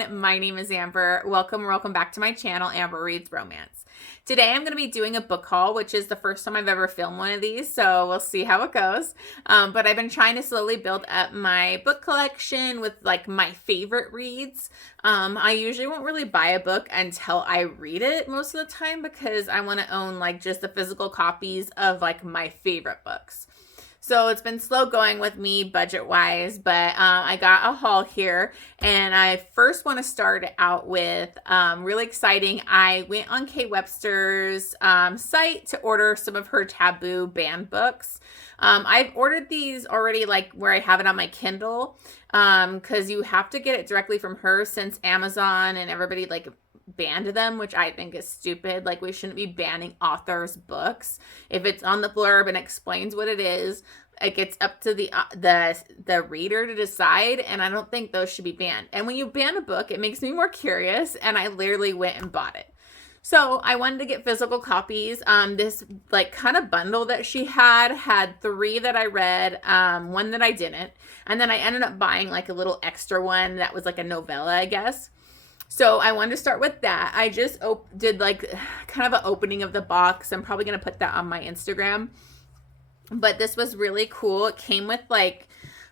everyone. My name is Amber. Welcome back to my channel, Amber Reads Romance. Today I'm going to be doing a book haul, which is the first time I've ever filmed one of these, so we'll see how it goes. But I've been trying to slowly build up my book collection with like my favorite reads. I usually won't really buy a book until I read it most of the time because I want to own like just the physical copies of like my favorite books. So it's been slow going with me budget-wise, but I got a haul here, and I first want to start out with really exciting. I went on Webster's site to order some of her taboo banned books. I've ordered these already, like where I have it on my Kindle, because you have to get it directly from her since Amazon and everybody like banned them, which I think is stupid. Like, we shouldn't be banning authors' books. If it's on the blurb and explains what it is, it gets up to the reader to decide, and I don't think those should be banned. And when you ban a book, it makes me more curious, and I literally went and bought it. So I wanted to get physical copies. This like kind of bundle that she had 3 that I read, 1 that I didn't, and then I ended up buying like a little extra one that was like a novella, I guess. So I wanted to start with that. I just did like kind of an opening of the box. I'm probably going to put that on my Instagram. But this was really cool. It came with like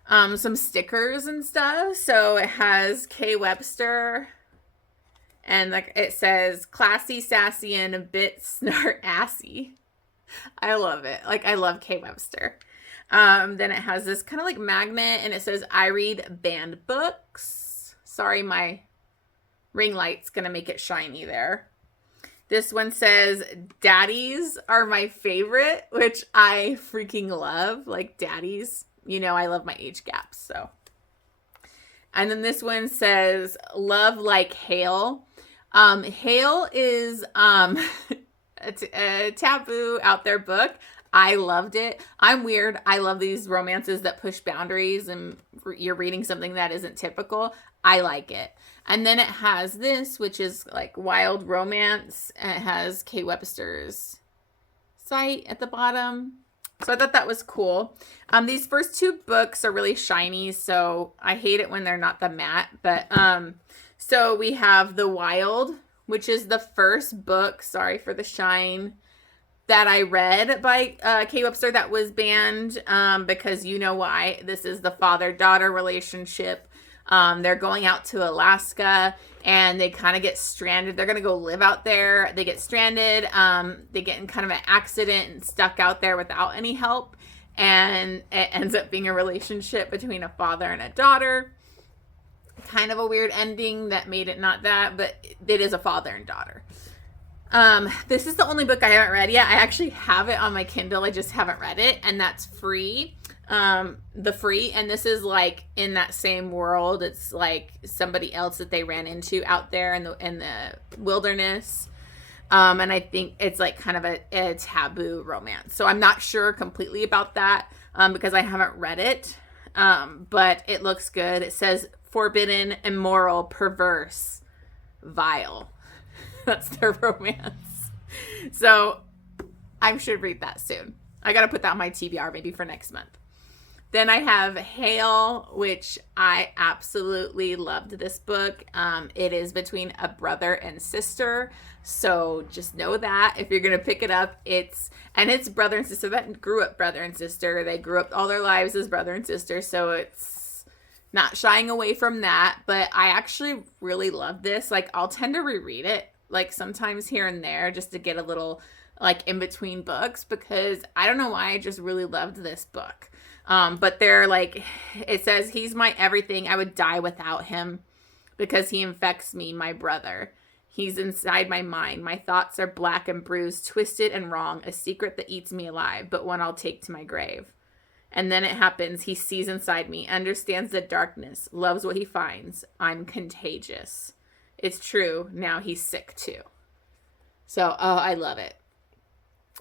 some stickers and stuff. So it has Webster, and like it says classy, sassy, and a bit snart assy. I love it. Like, I love Webster. Then it has this kind of like magnet, and it says I read banned books. Sorry, my ring light's gonna make it shiny there. This one says daddies are my favorite, which I freaking love. Like, daddies, you know, I love my age gaps. So, and then this one says love like hail. Hail is a taboo out there book. I loved it. I'm weird. I love these romances that push boundaries and you're reading something that isn't typical. I like it. And then it has this, which is like wild romance. And it has Webster's site at the bottom. So I thought that was cool. These first 2 books are really shiny, so I hate it when they're not the matte. But so we have The Wild, which is the first book, sorry for the shine, that I read by Webster that was banned, because you know why. This is the father-daughter relationship. They're going out to Alaska, and they kind of get stranded. They're going to go live out there. They get stranded. They get in kind of an accident and stuck out there without any help. And it ends up being a relationship between a father and a daughter. Kind of a weird ending that made it not that, but it is a father and daughter. This is the only book I haven't read yet. I actually have it on my Kindle. I just haven't read it, and that's free. And this is like in that same world. It's like somebody else that they ran into out there in the wilderness. And I think it's like kind of a taboo romance. So I'm not sure completely about that, because I haven't read it. But it looks good. It says forbidden, immoral, perverse, vile. That's their romance. So I should read that soon. I got to put that on my TBR maybe for next month. Then I have Hail, which I absolutely loved this book. It is between a brother and sister. So just know that if you're going to pick it up, it's brother and sister that grew up brother and sister. They grew up all their lives as brother and sister. So it's not shying away from that. But I actually really love this. Like, I'll tend to reread it like sometimes here and there just to get a little like in between books, because I don't know why, I just really loved this book. But they're like, it says, he's my everything. I would die without him because he infects me, my brother. He's inside my mind. My thoughts are black and bruised, twisted and wrong, a secret that eats me alive, but one I'll take to my grave. And then it happens. He sees inside me, understands the darkness, loves what he finds. I'm contagious. It's true. Now he's sick too. So, oh, I love it.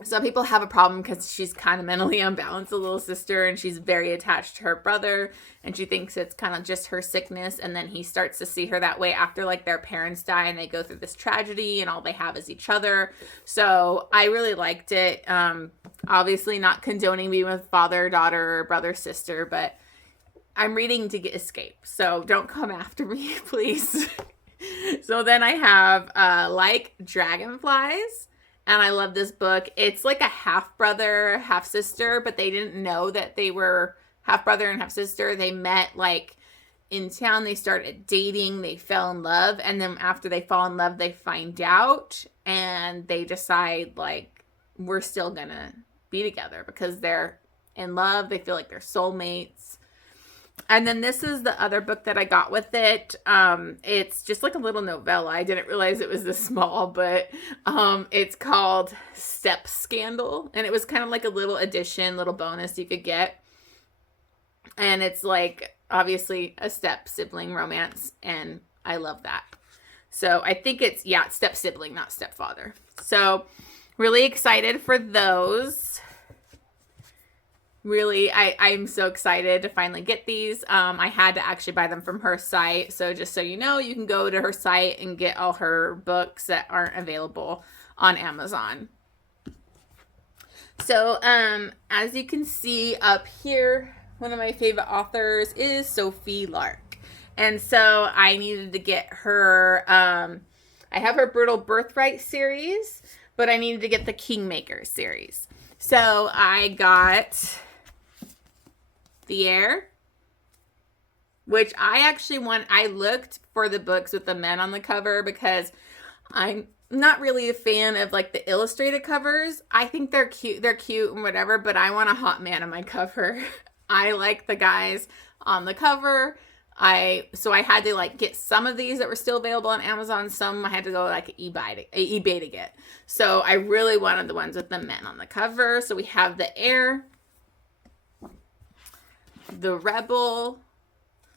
Some people have a problem because she's kind of mentally unbalanced, a little sister, and she's very attached to her brother, and she thinks it's kind of just her sickness, and then he starts to see her that way after like their parents die and they go through this tragedy and all they have is each other. So I really liked it. Obviously not condoning being with father, daughter, or brother, sister, but I'm reading to get escape. So don't come after me, please. So then I have Like Dragonflies. And I love this book. It's like a half brother, half sister, but they didn't know that they were half brother and half sister. They met like in town. They started dating. They fell in love. And then after they fall in love, they find out and they decide like, we're still going to be together because they're in love. They feel like they're soulmates. And then this is the other book that I got with it. It's just like a little novella. I didn't realize it was this small, but it's called Step Scandal. And it was kind of like a little addition, little bonus you could get. And it's like, obviously, a step sibling romance. And I love that. So I think it's step sibling, not stepfather. So really excited for those. Really, I'm so excited to finally get these. I had to actually buy them from her site. So just so you know, you can go to her site and get all her books that aren't available on Amazon. So as you can see up here, one of my favorite authors is Sophie Lark. And so I needed to get her, I have her Brutal Birthright series, but I needed to get the Kingmaker series. So I got The Heir, which I actually I looked for the books with the men on the cover because I'm not really a fan of like the illustrated covers. I think they're cute and whatever, but I want a hot man on my cover. I like the guys on the cover. So I had to like get some of these that were still available on Amazon. Some I had to go like eBay to get. So I really wanted the ones with the men on the cover. So we have The Heir, The Rebel,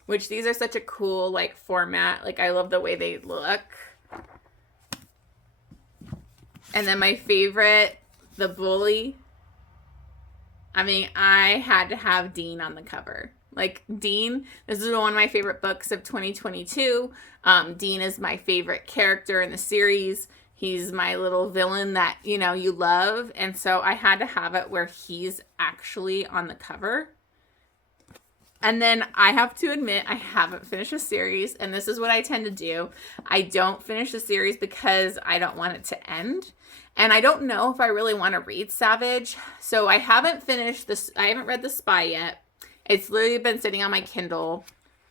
which these are such a cool like format. Like I love the way they look. And then my favorite, The Bully. I mean, I had to have Dean on the cover. Like Dean, this is one of my favorite books of 2022. Dean is my favorite character in the series. He's my little villain that, you know, you love. And so I had to have it where he's actually on the cover. And then I have to admit, I haven't finished a series, and this is what I tend to do. I don't finish a series because I don't want it to end. And I don't know if I really want to read Savage. So I haven't finished this. I haven't read The Spy yet. It's literally been sitting on my Kindle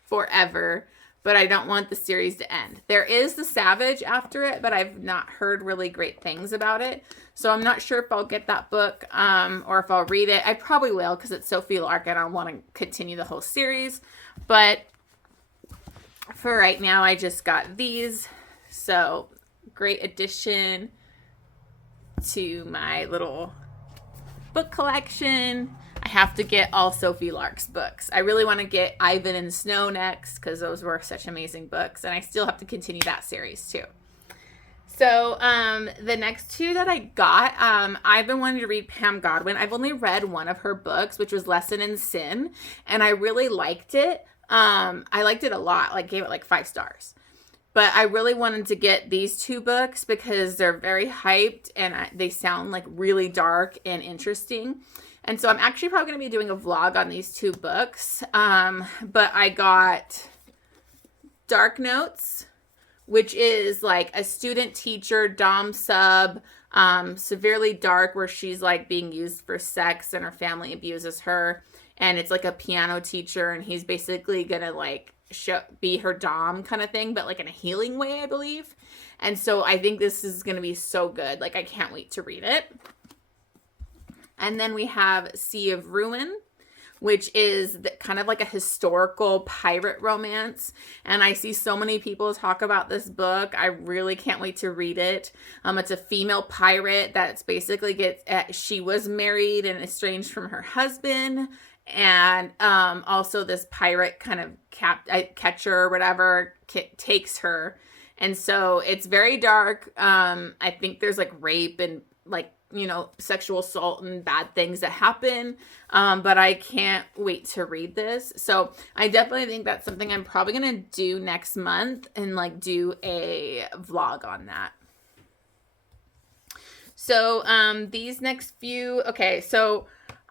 forever, but I don't want the series to end. There is The Savage after it, but I've not heard really great things about it. So I'm not sure if I'll get that book or if I'll read it. I probably will because it's Sophie Lark and I want to continue the whole series. But for right now, I just got these. So great addition to my little book collection. I have to get all Sophie Lark's books. I really want to get Ivan and Snow next because those were such amazing books. And I still have to continue that series too. So the next two that I got, I've been wanting to read Pam Godwin. I've only read one of her books, which was Lesson in Sin. And I really liked it. I liked it a lot. Like gave it like 5 stars. But I really wanted to get these 2 books because they're very hyped and they sound like really dark and interesting. And so I'm actually probably going to be doing a vlog on these 2 books. But I got Dark Notes, which is like a student teacher, dom sub, severely dark, where she's like being used for sex and her family abuses her. And it's like a piano teacher and he's basically going to like be her dom kind of thing, but like in a healing way, I believe. And so I think this is going to be so good. Like I can't wait to read it. And then we have Sea of Ruin, which is kind of like a historical pirate romance. And I see so many people talk about this book. I really can't wait to read it. It's a female pirate that's basically she was married and estranged from her husband. And also this pirate kind of catcher or whatever takes her. And so it's very dark. I think there's like rape and like, you know, sexual assault and bad things that happen. But I can't wait to read this. So I definitely think that's something I'm probably going to do next month and like do a vlog on that. So these next few, okay, so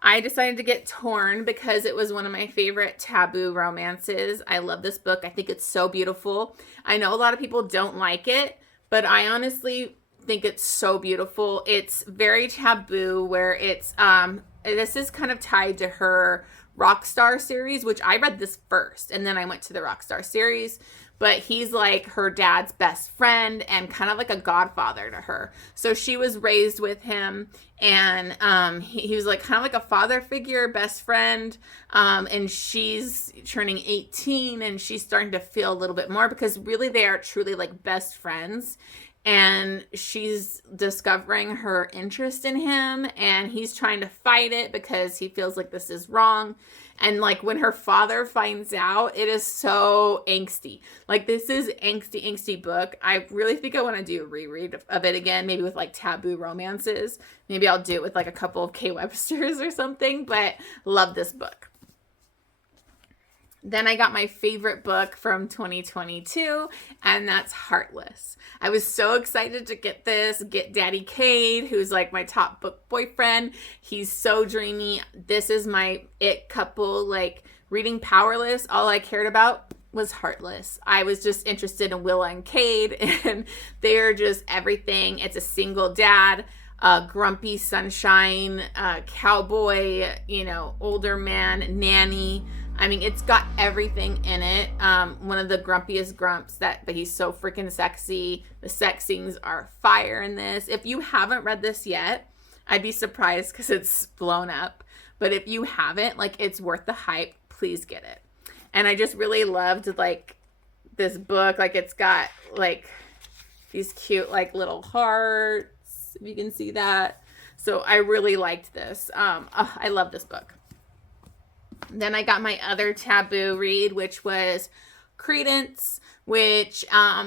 I decided to get Torn because it was one of my favorite taboo romances. I love this book. I think it's so beautiful. I know a lot of people don't like it, but I honestly think it's so beautiful. It's very taboo, where it's this is kind of tied to her Rockstar series, which I read this first and then I went to the Rockstar series. But he's like her dad's best friend and kind of like a godfather to her. So she was raised with him, and he was like kind of like a father figure, best friend. And she's turning 18 and she's starting to feel a little bit more, because really they are truly like best friends. And she's discovering her interest in him, and he's trying to fight it because he feels like this is wrong. And like when her father finds out, it is so angsty. Like this is angsty book. I really think I want to do a reread of it again, maybe with like taboo romances. Maybe I'll do it with like a couple of K. Websters or something, but love this book. Then I got my favorite book from 2022, and that's Heartless. I was so excited to get Daddy Cade, who's like my top book boyfriend. He's so dreamy. This is my it couple. Like reading Powerless, all I cared about was Heartless. I was just interested in Willa and Cade, and they are just everything. It's a single dad, grumpy sunshine, cowboy, older man, nanny. I mean, it's got everything in it. One of the grumpiest grumps but he's so freaking sexy. The sex scenes are fire in this. If you haven't read this yet, I'd be surprised because it's blown up. But if you haven't, like, it's worth the hype. Please get it. And I just really loved, like, this book. Like, it's got, like, these cute, like, little hearts, if you can see that. So I really liked this. I love this book. Then I got my other taboo read, which was Credence, which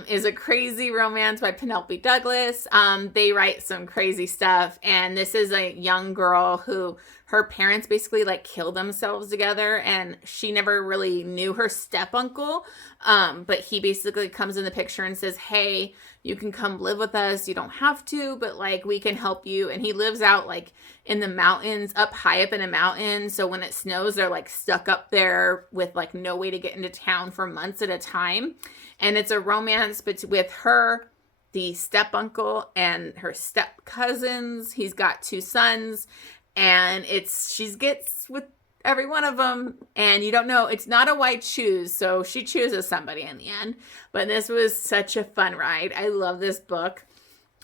is a crazy romance by Penelope Douglas. They write some crazy stuff, and this is a young girl who her parents basically like killed themselves together, and she never really knew her step uncle, but he basically comes in the picture and says, hey, you can come live with us, you don't have to, but like we can help you. And he lives out like in the mountains, up high up in a mountain, so when it snows they're like stuck up there with like no way to get into town for months at a time. And it's a romance with her, the step uncle, and her step cousins. He's got 2 sons, and she gets with every one of them, and you don't know, it's not a white choose, so she chooses somebody in the end. But this was such a fun ride. I love this book.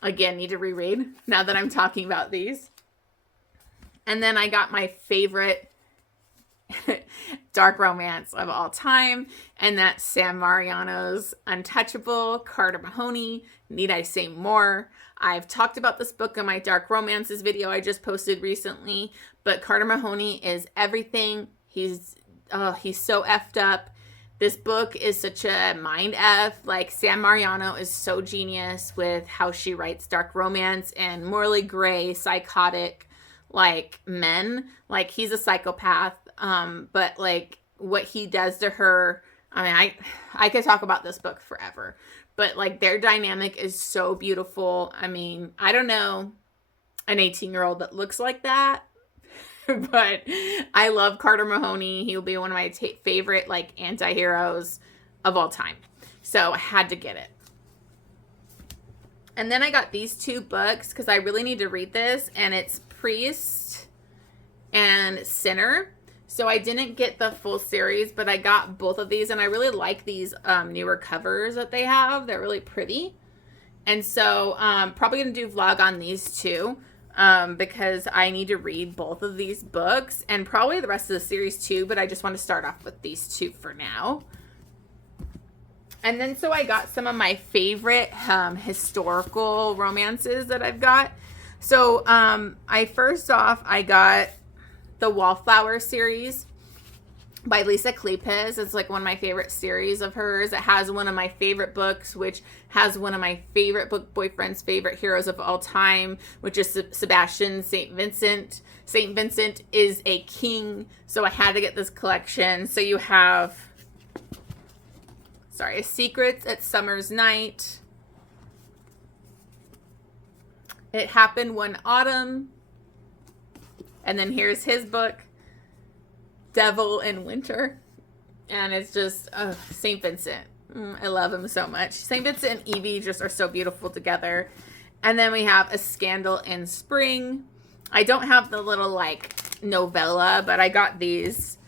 Again, need to reread now that I'm talking about these. And then I got my favorite dark romance of all time, and that's Sam Mariano's Untouchable, Carter Mahoney, Need I Say More? I've talked about this book in my dark romances video I just posted recently, but Carter Mahoney is everything. He's so effed up. This book is such a mind F. Like, Sam Mariano is so genius with how she writes dark romance and morally gray, psychotic, like, men. Like, he's a psychopath. But like what he does to her, I mean, I could talk about this book forever, but like their dynamic is so beautiful. I mean, I don't know an 18-year-old that looks like that, but I love Carter Mahoney. He'll be one of my favorite like anti-heroes of all time. So I had to get it. And then I got these 2 books because I really need to read this, and it's Priest and Sinner. So I didn't get the full series, but I got both of these, and I really like these newer covers that they have. They're really pretty. And so probably going to do a vlog on these 2 because I need to read both of these books, and probably the rest of the series too, but I just want to start off with these 2 for now. And then so I got some of my favorite historical romances that I've got. So I got the Wallflower series by Lisa Kleypas. It's like one of my favorite series of hers. It has one of my favorite books, which has one of my favorite book boyfriend's favorite heroes of all time, which is Sebastian St. Vincent. St. Vincent is a king, so I had to get this collection. So you have, Secrets at Summer's Night, It Happened One Autumn, And then here's his book, Devil in Winter. And it's just, St. Vincent. I love him so much. St. Vincent and Evie just are so beautiful together. And then we have A Scandal in Spring. I don't have the little, like, novella, but I got these.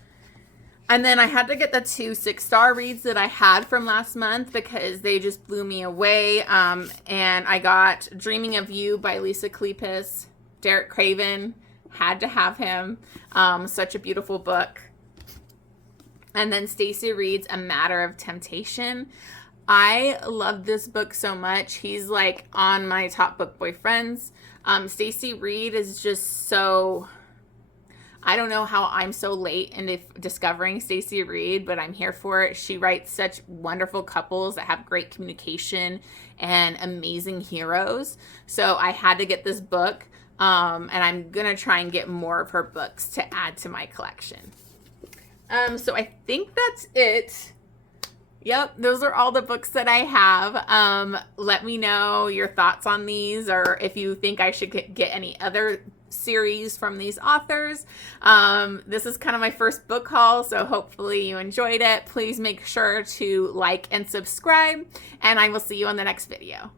And then I had to get the 2 6-star reads that I had from last month because they just blew me away. And I got Dreaming of You by Lisa Kleypas. Derek Craven. Had to have him. Such a beautiful book. And then Stacy Reed's A Matter of Temptation. I love this book so much. He's like on my top book boyfriends. Stacy Reed is just so, I don't know how I'm so late into discovering Stacy Reed, but I'm here for it. She writes such wonderful couples that have great communication and amazing heroes. So I had to get this book, and I'm going to try and get more of her books to add to my collection. So I think that's it. Yep, those are all the books that I have. Let me know your thoughts on these, or if you think I should get any other series from these authors. This is kind of my first book haul, so hopefully you enjoyed it. Please make sure to like and subscribe, and I will see you on the next video.